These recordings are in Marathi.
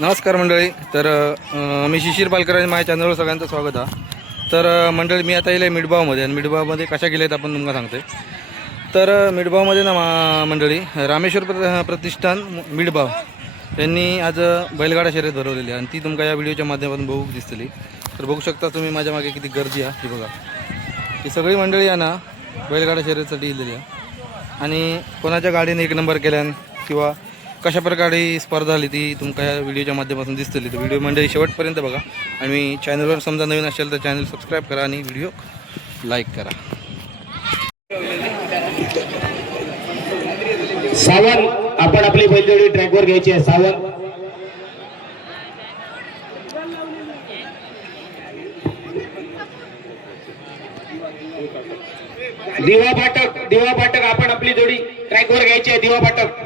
नमस्कार मंडळी. तर मी शिशिर पालकर आणि माझ्या चॅनलवर सगळ्यांचं स्वागत आहे. तर मंडळी मी आता येईल मिठबावमध्ये, आणि मिठबावमध्ये कशा गेलेत आपण तुम्हाला सांगते. तर मिठबावमध्ये ना मंडळी रामेश्वर प्रतिष्ठान मिठबाव यांनी आज बैलगाडा शर्यत भरवलेली आहे, आणि ती तुमका या व्हिडिओच्या माध्यमातून बघू दिसतली. तर बघू शकता तुम्ही माझ्या मागे किती गर्दी आहे. ही बघा, ही सगळी मंडळी आहे ना बैलगाडा शर्यतीसाठी इलेली आहे, आणि कोणाच्या गाडीने एक नंबर केल्यान किंवा कशा प्रकारे स्पर्धा झाली ती तुमका या व्हिडिओच्या माध्यमातून दिसतली. तर व्हिडिओ मंडळी शेवटपर्यंत बघा, आणि चॅनलवर समजा नवीन असेल तर चॅनल सबस्क्राईब करा आणि व्हिडिओ लाईक करा. सावन आपण आपली बैलजोडी ट्रॅकवर घ्यायची आहे. सावन दिवा पाटक आपण आपली जोडी ट्रॅकवर घ्यायची आहे. दिवा पाटक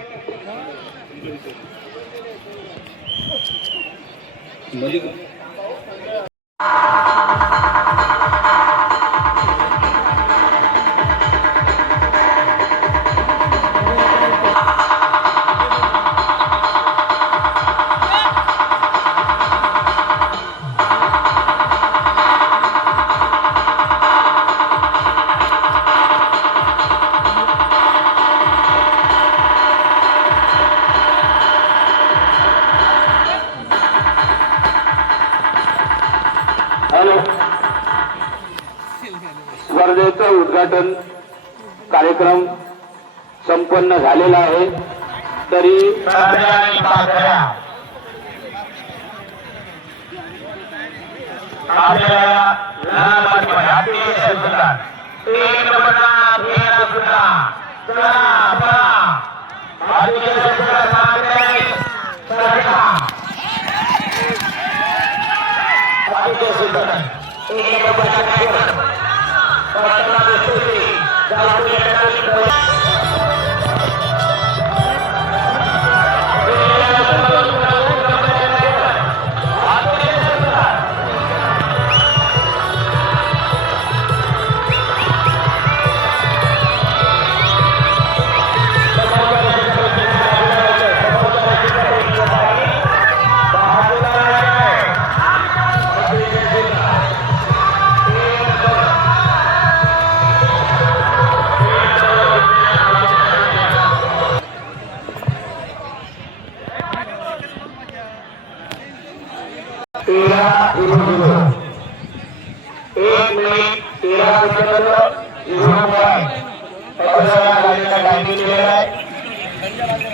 स्पर्धेचा उद्घाटन कार्यक्रम संपन्न झालेला आहे. तरी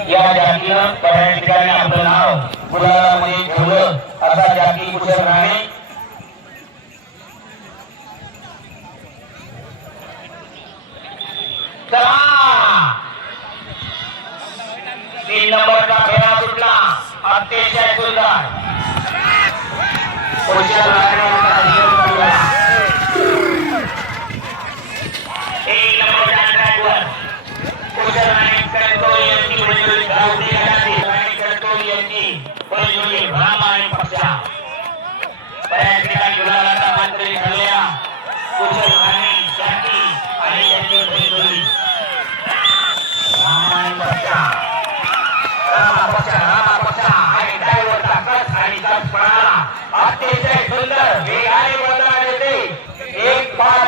या जातीनं पर्याय ठिकाणी आपलं नाव मुलामध्ये ठेवलं असा जाती कुशल राणे. तीन नंबरचा फेरा सुटला. अतिशय सुंदर कुशल राणे एक नंबरच्या ट्रॅकवर कुशल राणे कंट्रोल यांची बैलजोडी गावठी गटाची राणे कंट्रोल यांची बैलजोडी रामा आणि पक्षा बऱ्याच ठिकाणी गुलाबाचा मंत्री ठरलेला कुशल राणे जाती आणि यांची बैलजोडी रामा आणि पक्षा. रामा पक्षा आणि ड्रायव्हरचा कस आणि कस पळाला अतिशय सुंदर वेगाने पळताना येते. 1:47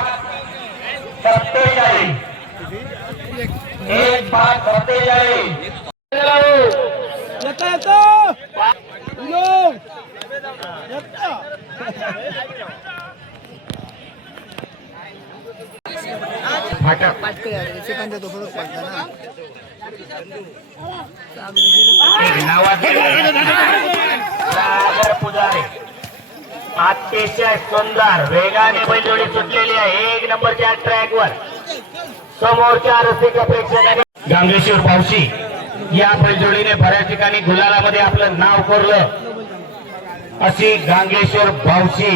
अतिशय सुंदर वेगाने बैलजोडी सुटलेली आहे. एक नंबरच्या ट्रॅकवर समोरच्या रस्त्याच्या प्रेक्षकांनी गांगेश्वर भावशी या बैलजोडीने बऱ्याच ठिकाणी गुलालामध्ये आपलं नाव कोरलं. अशी गांगेश्वर भावशी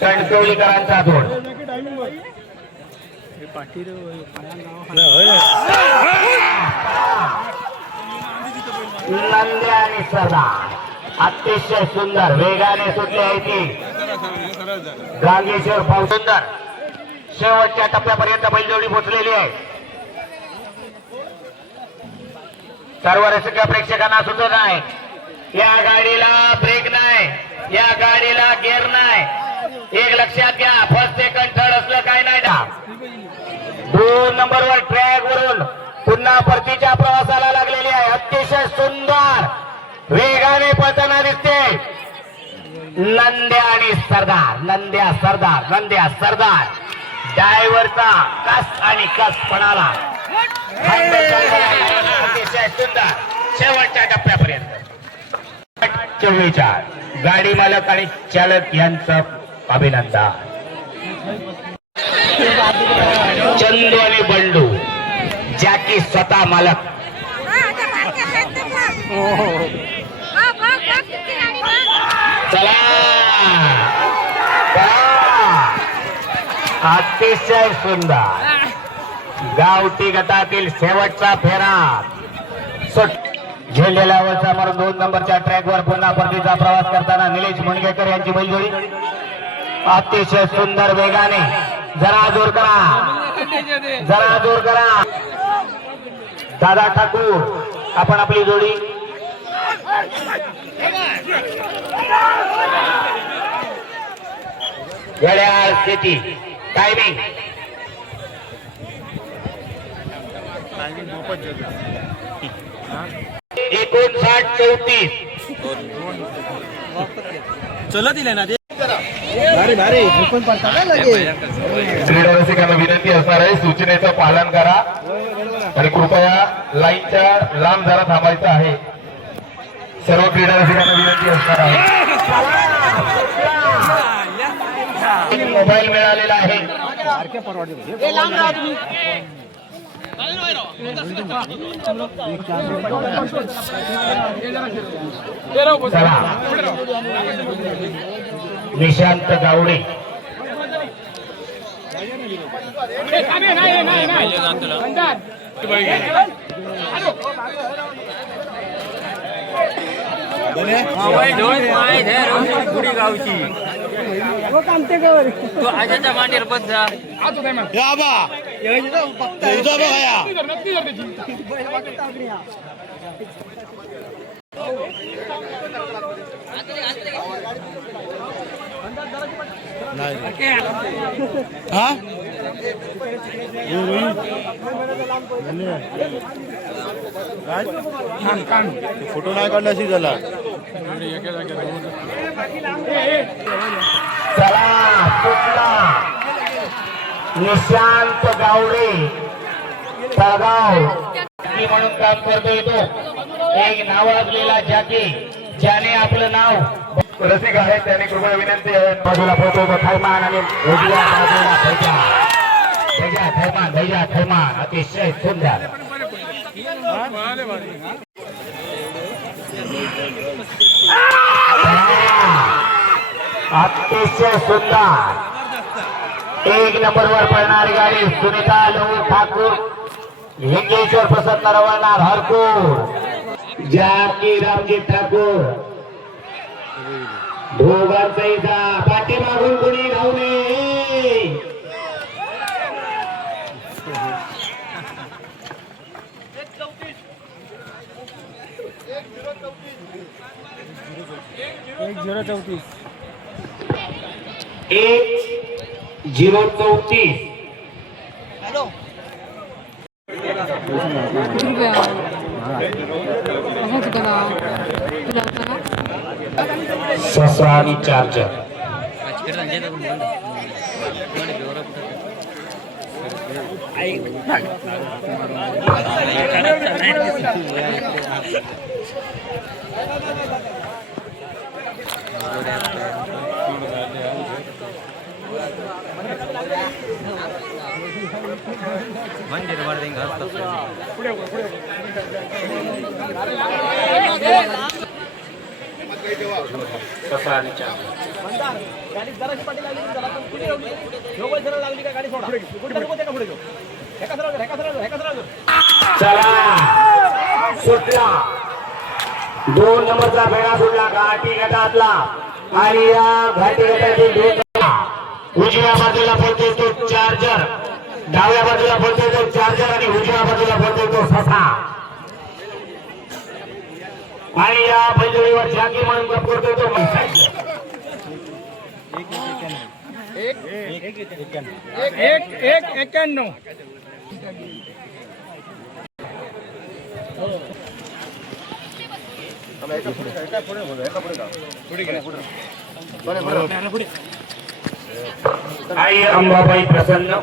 कणकवलीकरांचा जोड. नंद्या आणि सरदार अतिशय सुंदर वेगाने सुटली आहे ती गांगेश्वर भाऊ. सुंदर शेवटच्या टप्प्यापर्यंत बैलजोडी पोहोचलेली आहे. सर्व रसिक प्रेक्षकांना सूचना आहे या गाडीला ब्रेक नाही, या गाडीला गेअर नाही. एक लक्षात घ्या, फर्स्ट सेकंड थर्ड असलं काय नाही ना. 2 नंबरवर ट्रॅक वरून पुन्हा परतीच्या प्रवासाला लागलेली आहे. अतिशय सुंदर वेगाने पळताना दिसते. नंद्या आणि सरदार, नंद्या सरदार, नंद्या सरदार. ड्रायव्हरचा कस आणि कस पणाला अतिशय सुंदर शेवटच्या टप्प्यापर्यंत. 44 गाडी मालक आणि चालक यांचं अभिनंदन. चंदू आणि बंडू ज्याकी स्वतः मालक. चला अतिशय सुंदर गावठी गटातील शेवटचा फेरा झेंडेल्यावरचा मारून 2 नंबरच्या ट्रॅकवर पुन्हा परतीचा प्रवास करताना निलेश मुणगेकर यांची बैलजोडी अतिशय सुंदर वेगाने. जरा जोर करा, जरा जोर करा. दादा ठाकूर आपण आपली जोडी घड्याळ स्थिती टायमिंग 59-34. चला दिले ना ते क्रीडा रसिकांना विनंती असणार आहे, सूचनेचं पालन करा आणि कृपया लाईनच्या लांब जरा थांबायचं आहे. सर्व क्रीडा रसिकांना विनंती असणार आहे. मोबाईल मिळालेला आहे. चला निशांत गावडे गावची तू आजाच्या मांडीवर बस जा. फोटो नाही काढला अशी झाला. चला कुठला निशांत गावडे तळगाव म्हणून काम करतो येतो. एक नावाजलेला जॅकी ज्याने आपलं नाव रसिक आहे त्याने कृपया विनंती आहे, बाजूला पोहोचवतो थैमान आणि उजव्या बाजूला भैया थैमान अतिशय सुंदर. अतिशय सुंदर 1 नंबरवर पळणारी गाडी सुनीता लहू ठाकूर लिंगेश्वर प्रसन्न रवळनाथ हरकूर जाकी रामजी ठाकूर. दोघांचाही पाठीमागून कोणी धावू नये. एक 034. ससा आणि चार्जर मंदिर वर देंगे ससा आणि चार्जर. चला सुटला 2 नंबरचा बेडा सुटला घाटी गटातला आणि या घाटी गटातील 2 उजव्या बाजूला पडतो तो चार्जर, डाव्या बाजूला पडतो तो चार्जर आणि उजव्या बाजूला पडतो तो ससा. आणि या बैलजोडीवर जागी म्हणून गप करतोय तो आई अंबाबाई प्रसन्न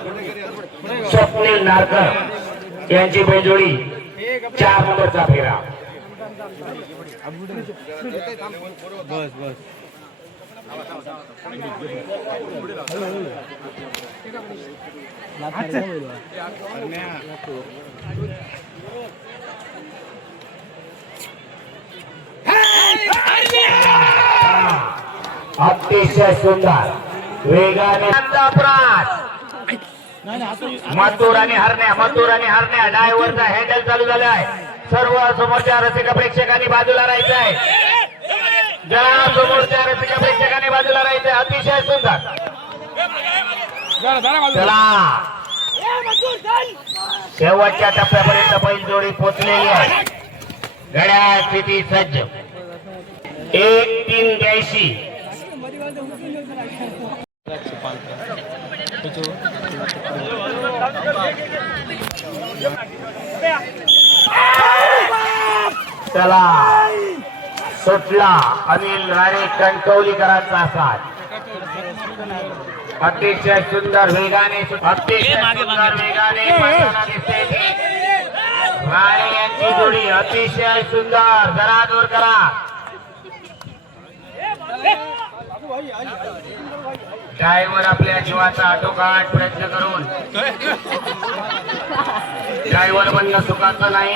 स्वप्नील नारकर यांची बैलजोडी 4 नंबरचा फेरा. अतिशय सुंदर वेगाने अपराध मथुर आणि हरण्या डायव्हरचा हँडल चालू झाला आहे. सर्व समोरच्या रसिक प्रेक्षकांनी बाजूला राहायचं आहे. ज्या समोरच्या रसिक प्रेक्षकांनी बाजूला राहायचं आहे. अतिशय सुंदर. चला शेवटच्या टप्प्यापर्यंत बैलजोडी पोहोचलेली आहे. घड्याळ स्थिती सज्ज 1:83. चला सुटला अनिल राणे कणकवलीकरांचा साथ. अतिशय सुंदर वेगाने राणे यांची जोडी अतिशय सुंदर. जरा दूर करा. ड्रायव्हर आपल्या जीवाचा आटोकाट प्रयत्न करून ड्रायव्हर बनणं सुखाचं नाही.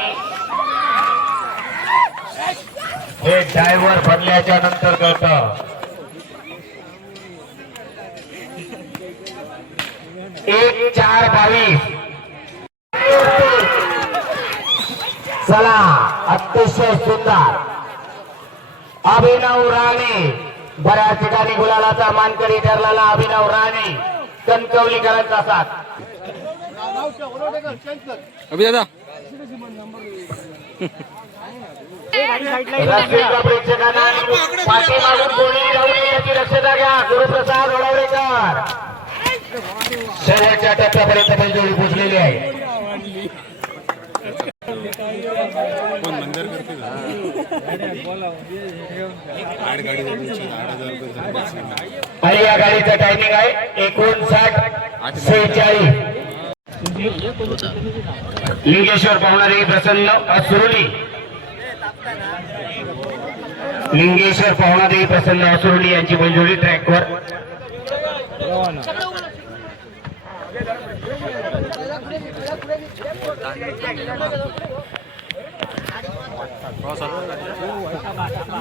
हे ड्रायव्हर बनल्याच्या नंतर कळतं. 1:4:22. चला अतिशय सुंदर अभिनव राणे. बऱ्याच ठिकाणी गुलालाचा मानकरी ठरलेला अभिनव राणे कणकवलीकरांचा साथ. अभिदादा प्रेक्षकांना पाठीमागून कोणी जाऊ नये याची दक्षता घ्या. गुरुप्रसाद वडवडेकर शेवटच्या टप्प्यापर्यंत बैलजोडी पोहोचलेली आहे. आणि या गाडीचं टायमिंग आहे 59:46. लिंगेश्वर पाहुणारे प्रसन्न असुर्ली यांची बैलजोडी ट्रॅकवर.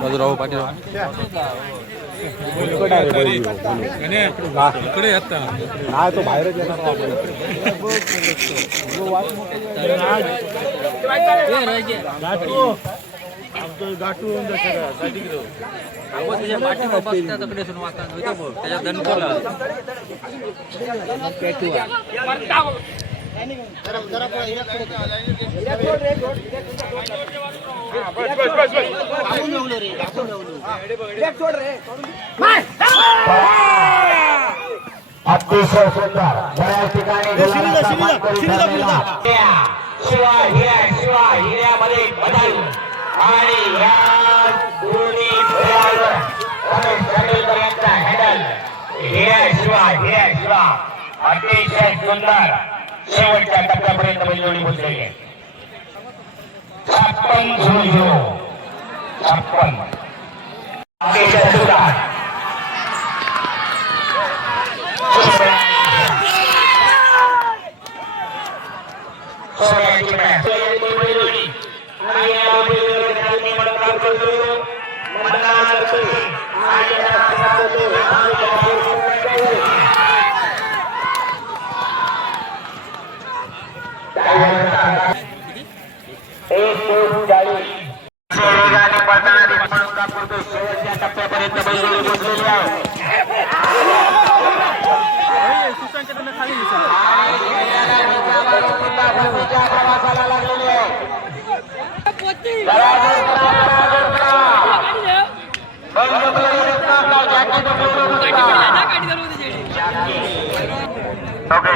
बाजूराव पाटील तो बाहेरच अतिशय सुंदर. बऱ्याच ठिकाणी शिवा हिऱ्यामध्ये बदल आणि या दोन्ही खेळाडूवर रमेश खांडेलकर यांचा हँडल. हिऱ्या अतिशय सुंदर. शेवटच्या टप्प्यापर्यंत बैलजोडी पोहोचलेली आहे. 56-00. अतिशय सुंदर. शेवटच्या टप्प्यापर्यंत बैलजोडी पोहोचलेली आहे. प्रवासाला लागलेली आहे.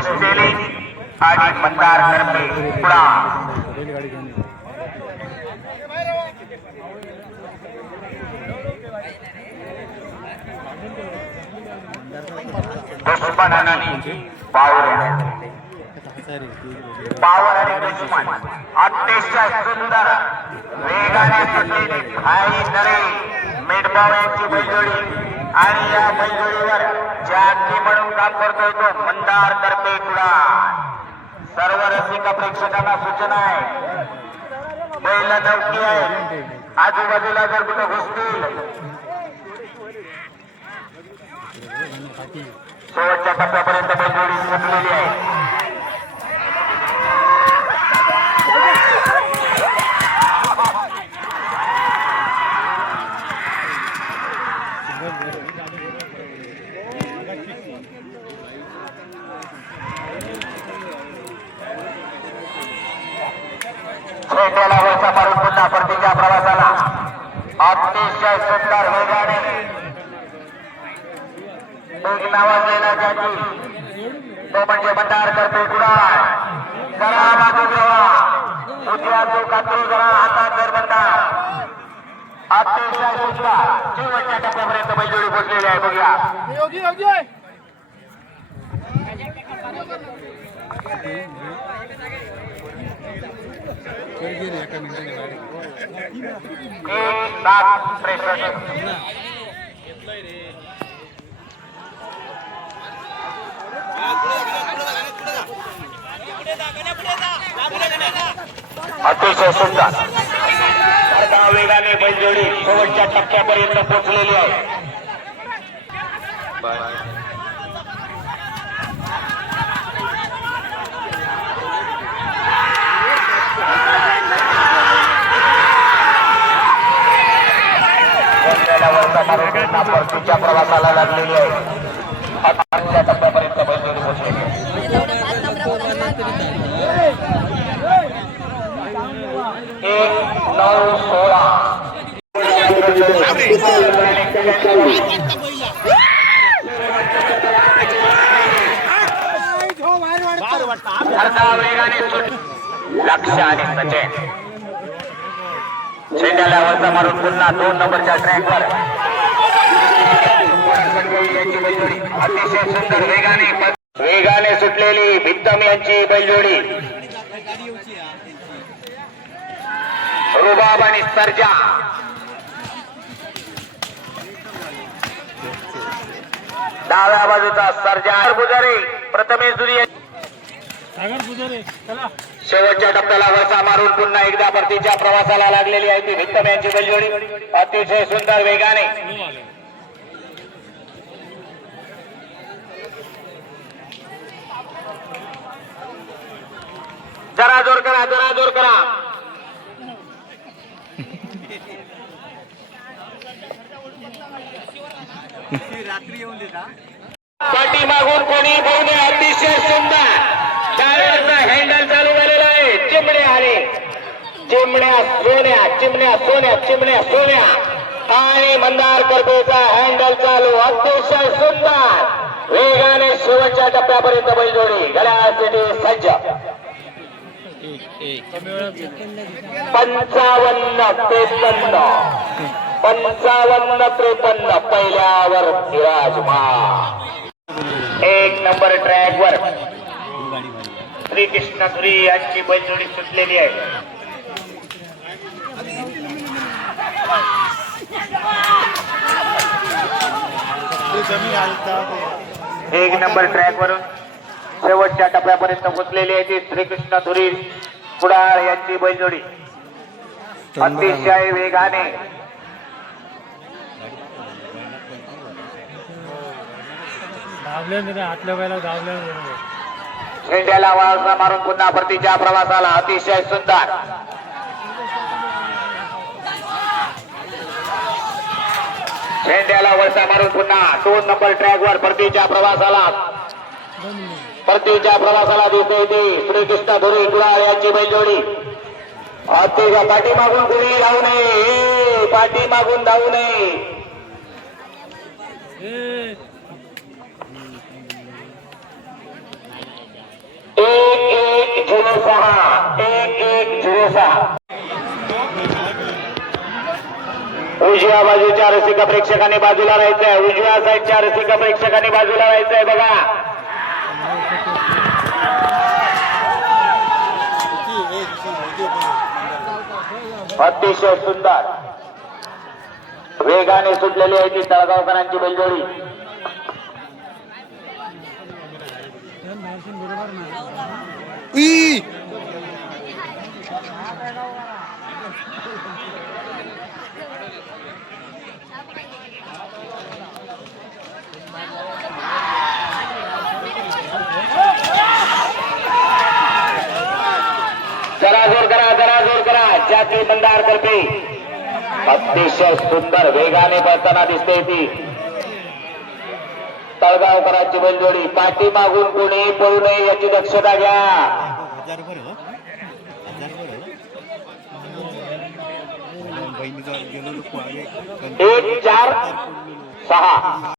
तेली आणि मंदार तर्फे पुढा दुश्मन आणि पावर आणि दुश्मन अतिशय सुंदर वेगाने सुटलेली भाई नरे मेडबाव्यांची बैलजोडी आणि या बैलजोडीवर जॅकी म्हणून काम करतोय तो मंदार तर्फे पुढा सर्व रसिक प्रेक्षकांना सूचना आहे बैल नौकी आहे आजूबाजूला जर कुठे घुसतील शेवटच्या टप्प्यापर्यंत बैलजोडी सुटलेली आहे छेड्याला वरचा मारून पुन्हा परतीच्या प्रवासाला अतिशय सुंदर वेगाने एक नावाजलेला जाती तो म्हणजे मंदार करते कुडाळ जरा बाजू जेव्हा उद्या तो कात्री जरा हातात जर मंदार अतिशय सुंदर शेवटच्या टप्प्यापर्यंत बैलजोडी पोहोचलेली आहे बघूया एक सात प्रेक्षक अतिशय सुंदर वेगाने बैलजोडी शेवटच्या टप्प्यापर्यंत पोहोचलेली आहे परतीच्या प्रवासाला लागलेली आहे आजच्या टप्प्यापर्यंत बैलजोडी पोहोचलेली एक 9-16 लक्ष आणि सचिन झेंड्याला वरचा मारून पुन्हा 2 नंबरच्या ट्रॅकवर अतिशय सुंदर वेगाने सुटलेली भित्तम यांची बैलजोडी रुबाब आणि सर्जा डाव्या बाजूचा सर्जा बुजारे प्रथमेश दुरी शेवटच्या टप्प्याला वरचा मारून पुन्हा एकदा परतीच्या प्रवासाला लागलेली आहे ती भित्तम यांची बैलजोडी अतिशय सुंदर वेगाने जरा जोर करा रात्री येऊन देता पाठीमागून कोणी पाहुणे अतिशय सुंदर टायरचा हँडल चालू झालेला आहे चिमण्या सोन्या आणि मंदार करपेचा हँडल चालू अतिशय सुंदर वेगाने शेवटच्या टप्प्यापर्यंत बैलजोडी घड्याळासाठी सज्ज 55-53 पहिल्यावर विराजमान 1 नंबर ट्रॅकवर श्रीकृष्ण धुरी यांची बैलजोडी सुटलेली आहे एक नंबर ट्रॅक वरून शेवटच्या टप्प्यापर्यंत पोहोचलेली आहे ती श्रीकृष्ण धुरी कुडाळ यांची बैलजोडी अतिशय वेगाने झेंड्याला वाळसा मारून पुन्हा परतीच्या प्रवासाला अतिशय सुंदर झेंड्याला वळसा मारून पुन्हा 2 नंबर ट्रॅकवर परतीच्या प्रवासाला दिसते ती श्रीकृष्ण धुरी कुडाळ यांची बैलजोडी अतिशय पाठीमागून कुणी धावू नये पाठीमागून धावू नये 1106 उजव्या बाजूच्या रसिका प्रेक्षकांनी बाजूला राहायचंय. उजव्या साईडच्या रसिका प्रेक्षकांनी बाजूला राहायचंय. बघा अतिशय सुंदर वेगाने सुटलेली आहे ती तळगावकरांची बैलजोडी. जरा जोर करा जाती बंदार करते. अतिशय सुंदर वेगाने पळताना दिसते ती तळगावकरांची बैलजोडी. पाठी मागून कोणी पळू नये याची दक्षता घ्या. 1-4-6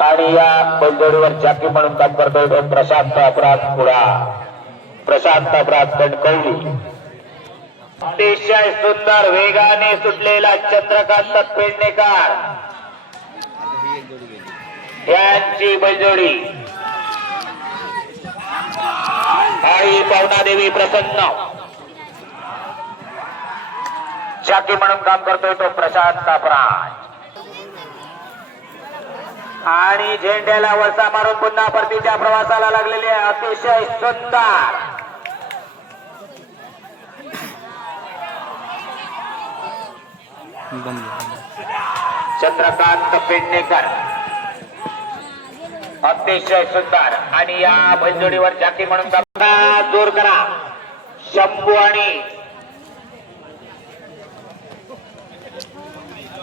आणि या बैलजोडीवर जाकी म्हणून काम करतोय तो प्रशांत अपराध पुढा. प्रशांत अपराध कणकवली. अतिशय सुंदर वेगाने सुटलेला चंद्रकांत पेडणेकर यांची बैलजोडी. आई पवनादेवी प्रसन्न जाकी म्हणून काम करतोय तो प्रशांत अपराध. आणि झेंड्याला वळसा मारून पुन्हा परतीच्या प्रवासाला लागलेली आहे. अतिशय सुंदर चंद्रकांत पेडणेकर. अतिशय सुंदर आणि या बैलजोडीवर जाती म्हणून जोर करा. शंभू आणि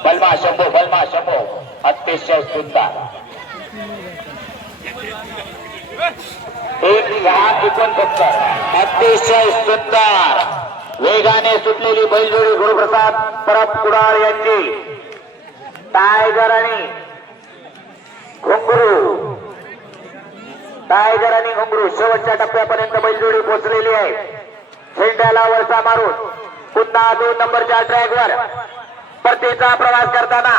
बलमा शंभू अतिशय सुंदर. 1-6-69 अतिशय सुंदर वेगाने सुटलेली बैलजोडी गुरुप्रसाद परब कुडाळ यांची. टायगर आणि घुंगरू शेवटच्या टप्प्यापर्यंत बैलजोडी पोहोचलेली आहे. झेंड्याला वळसा मारून पुन्हा 2 नंबरच्या ट्रॅकवर परतीचा प्रवास करताना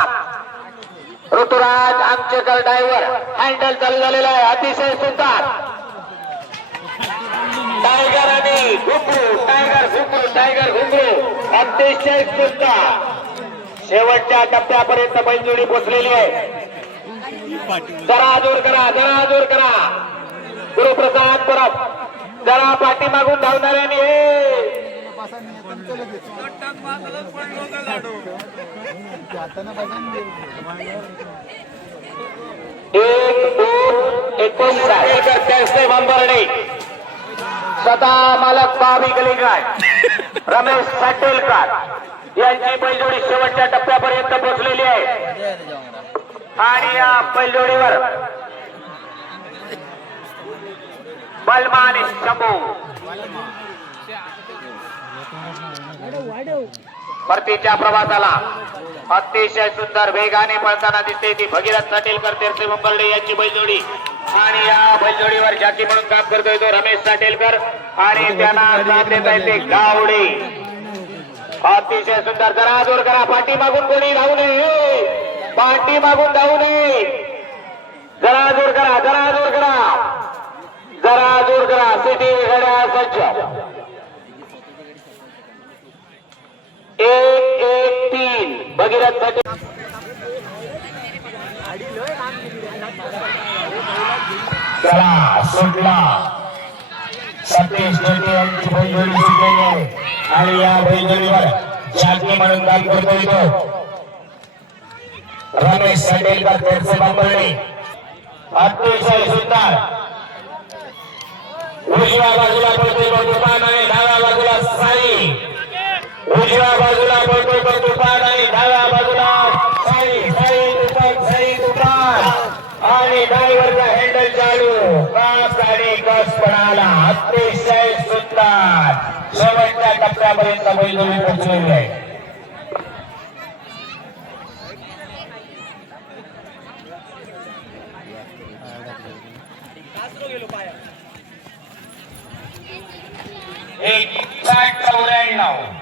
ऋतुराज आमचेकर ड्रायव्हर हँडल चालू झालेला आहे. अतिशय सुंदर टायगर घुंगरू अतिशय सुंदर शेवटच्या टप्प्यापर्यंत बैलजोडी पोहोचलेली आहे. जरा जोर करा गुरुप्रसाद परब. जरा पाठी मागून धावणाऱ्याने 1-2-19 बंबर्डे स्वतः मालक बाबी गलीगाय रमेश साटेलकर यांची बैलजोडी शेवटच्या टप्प्यापर्यंत पोहोचलेली आहे. आणि या बैलजोडीवर बलमा आणि शंभू परतीच्या प्रवासाला अतिशय सुंदर वेगाने पळताना दिसते ती भगीरथ साटेलकर तेरसे बंबर्डे यांची बैलजोडी. आणि या बैलजोडीवर जाती म्हणून काम करतोय तो रमेश साटेलकर आणि त्यांना साथ देत आहे ते गावडे. अतिशय सुंदर. जरा जोर करा. पाठी मागून कोणी धावू नये. पाठी मागून धावू नये. जरा जोर करा. सिटी घड्याळ सज्ज. 1-1-3 भगीरथ साटेल. चला सुटला. सतीश शेट्टी यांची बैलजोडी सुटलेली आहे. आणि या बैलजोडीवर जाती म्हणून काम करतोय तो रमेश साटेलकर तेरसे बंबर्डे. अतिशय सुंदर उजव्या बाजूला पळतोय तो तुफान आणि डाव्या बाजूला साई. उजव्या बाजूला पळतोय तो तुफान आणि डाव्या बाजूला साई तुफान आणि ड्रायव्हरचा हँडल चालू. गाडी कस पणाला. अतिशय सुंदर शेवटच्या टप्प्यापर्यंत बैलजोडी पोहोचलेली आहे. 59.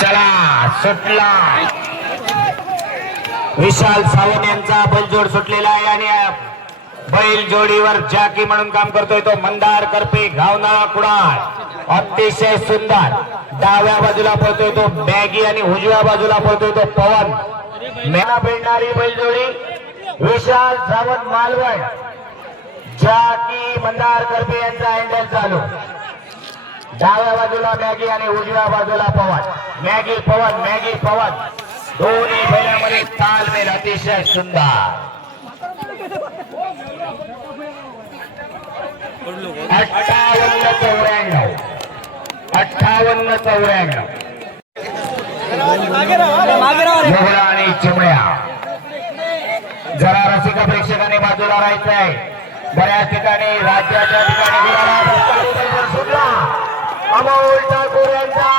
चला सुटला विशाल सावंत यांचा बैलजोड सुटलेला आहे आणि बैल जोडीवर जाकी म्हणून काम करतोय तो मंदार करपे गावनाळा कुडाळ अतिशय सुंदर डाव्या बाजूला पळतोय तो मॅगी आणि उजव्या बाजूला पळतोय तो पवन मेला भेटणारी बैलजोडी विशाल सावंत मालवण जाकी मंदार करपे यांचा हँडल चालू डाव्या बाजूला मॅगी आणि उजव्या बाजूला पवन मॅगी पवन दोन्ही बैलांमध्ये तालमेल अतिशय सुंदर 58-94 मोहरा आणि चिमण्या जरा रसिका प्रेक्षकांनी बाजूला राहायचं आहे बऱ्याच ठिकाणी राज्याच्या ठिकाणी सुटला अमोल ठाकूर यांचा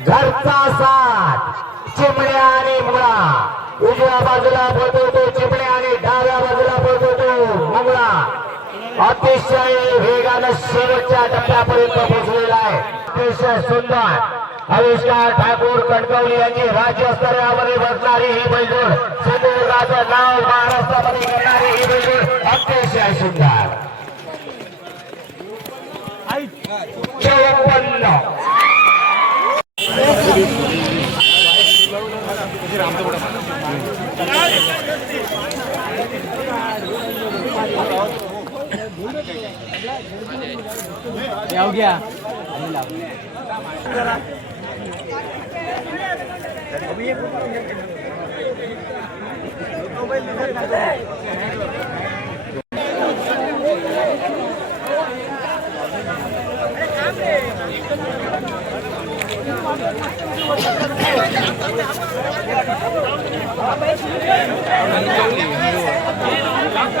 घरचा साथ चिमण्या आणि मुळा उजव्या बाजूला बोलतो तो चिमण्या आणि डाव्या बाजूला बोलतो तो मुंगळा अतिशय वेगानं शेवटच्या टप्प्यापर्यंत पोहोचलेला आहे अतिशय सुंदर आविष्कार ठाकूर कणकवली यांची राज्यस्तरावरील बसणारी ही बैलजोड सिंधुदुर्गाचं नाव महाराष्ट्रामध्ये करणारी ही बैलजोड अतिशय सुंदर 54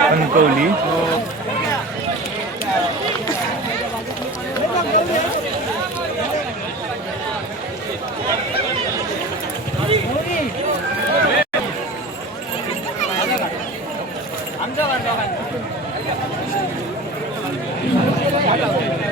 कणकवली आमचा